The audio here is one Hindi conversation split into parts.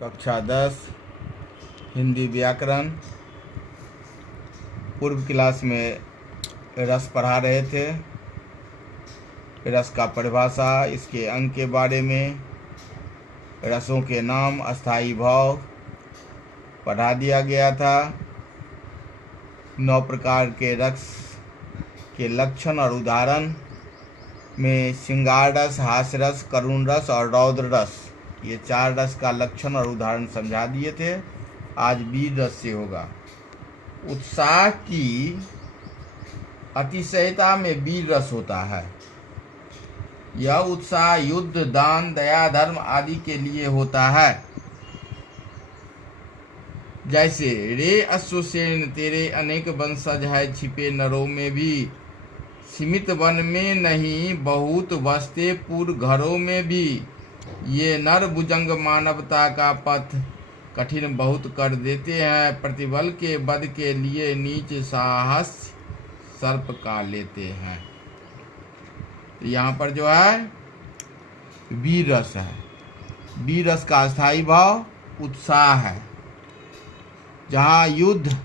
कक्षा 10 हिंदी व्याकरण। पूर्व क्लास में रस पढ़ा रहे थे। रस का परिभाषा, इसके अंग के बारे में, रसों के नाम, अस्थायी भाव पढ़ा दिया गया था। 9 प्रकार के रस के लक्षण और उदाहरण में श्रृंगार रस, हास्य रस, करुण रस और रौद्र रस, ये 4 रस का लक्षण और उदाहरण समझा दिए थे। आज वीर रस से होगा। उत्साह की अतिशयता में वीर रस होता है। यह उत्साह युद्ध, दान, दया, धर्म आदि के लिए होता है। जैसे रे अश्वसेन तेरे अनेक वंशज है छिपे नरों में भी, सीमित वन में नहीं बहुत बसते पूर घरों में भी, ये नर भुजंग मानवता का पथ कठिन बहुत कर देते हैं, प्रतिबल के वध के लिए नीच साहस सर्प का लेते हैं। तो यहाँ पर जो है वीर रस है। वीर रस का स्थायी भाव उत्साह है। जहाँ युद्ध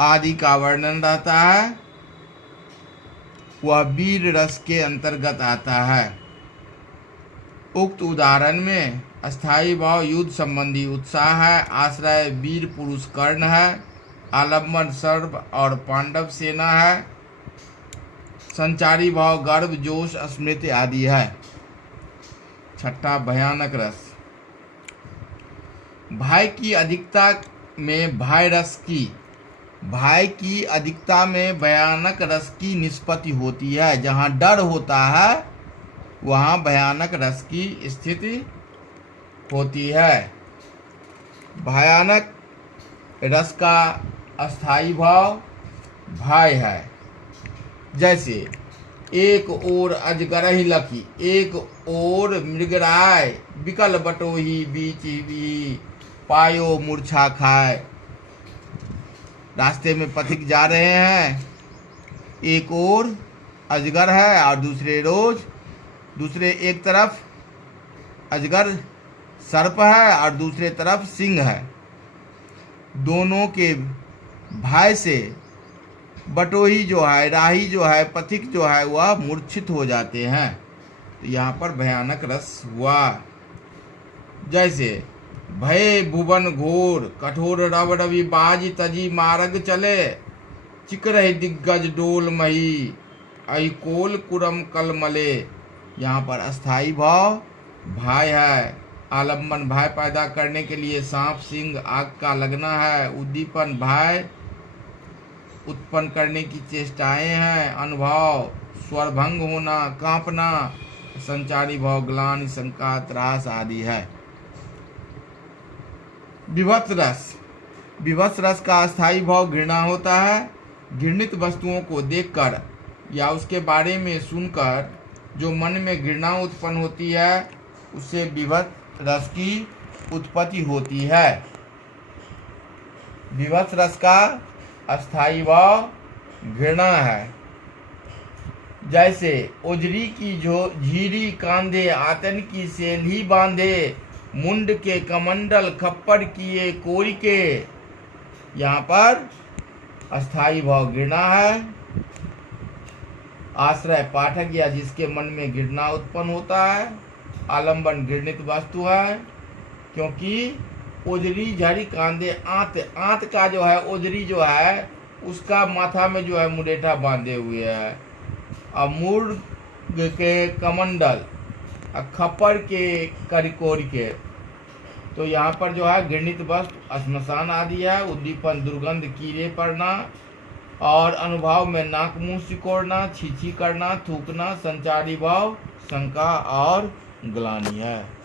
आदि का वर्णन रहता है वह वीर रस के अंतर्गत आता है। उक्त उदाहरण में अस्थायी भाव युद्ध संबंधी उत्साह है, आश्रय वीर पुरुष कर्ण है, आलम्बन सर्व और पांडव सेना है, संचारी भाव गर्व, जोश, स्मृति आदि है। छठा भयानक रस। भय की अधिकता में भय की अधिकता में भयानक रस की निष्पत्ति होती है। जहाँ डर होता है वहाँ भयानक रस की स्थिति होती है। भयानक रस का अस्थायी भाव भय है। जैसे एक ओर अजगरहि लखी, एक ओर मृगराय, बिकल बटोही बीच भी, पायो मूर्छा खाए। रास्ते में पथिक जा रहे हैं, एक ओर अजगर है और दूसरे एक तरफ अजगर सर्प है और दूसरे तरफ सिंह है। दोनों के भय से बटोही जो है, राही जो है, पथिक जो है वह मूर्छित हो जाते हैं। तो यहाँ पर भयानक रस हुआ। जैसे भय भुवन घोर, कठोर रव रवि बाज तजी मार्ग चले, चिकरहि दिग्गज डोल मही, अहिकोल कुरम कलमले। यहाँ पर अस्थायी भाव भय है। आलम्बन भय पैदा करने के लिए सांप, सिंह, आग का लगना है। उद्दीपन भय उत्पन्न करने की चेष्टाएं हैं। अनुभव स्वरभंग होना, कांपना। संचारी भाव ग्लानि, शंका, त्रास आदि है। विभत्स रस। विभत्स रस का अस्थायी भाव घृणा होता है। घृणित वस्तुओं को देखकर या उसके बारे में सुनकर जो मन में घृणा उत्पन्न होती है उससे विभत्स रस की उत्पत्ति होती है। विभत्स रस का अस्थायी भाव घृणा है। जैसे ओजरी की जो झीरी कांधे, आतन की सेल्ही बांधे, मुंड के कमंडल खप्पर किए कोरी के। यहाँ पर अस्थायी भाव घृणा है। आश्रय पाठक या जिसके मन में घृणा उत्पन्न होता है। आलम्बन घृणित वस्तु है, क्योंकि ओजरी झड़ी कांधे, आंत का जो है ओजरी जो है उसका माथा में जो है मुरेठा बांधे हुए है, और मुर्ग के कमंडल, खप्पर के करिकोर के। तो यहाँ पर जो है घृणित वस्तु श्मशान आदि है। उद्दीपन दुर्गंध, कीड़े पड़ना और अनुभव में नाक मुंह सिकोड़ना, छीछी करना, थूकना। संचारी भाव शंका और ग्लानि है।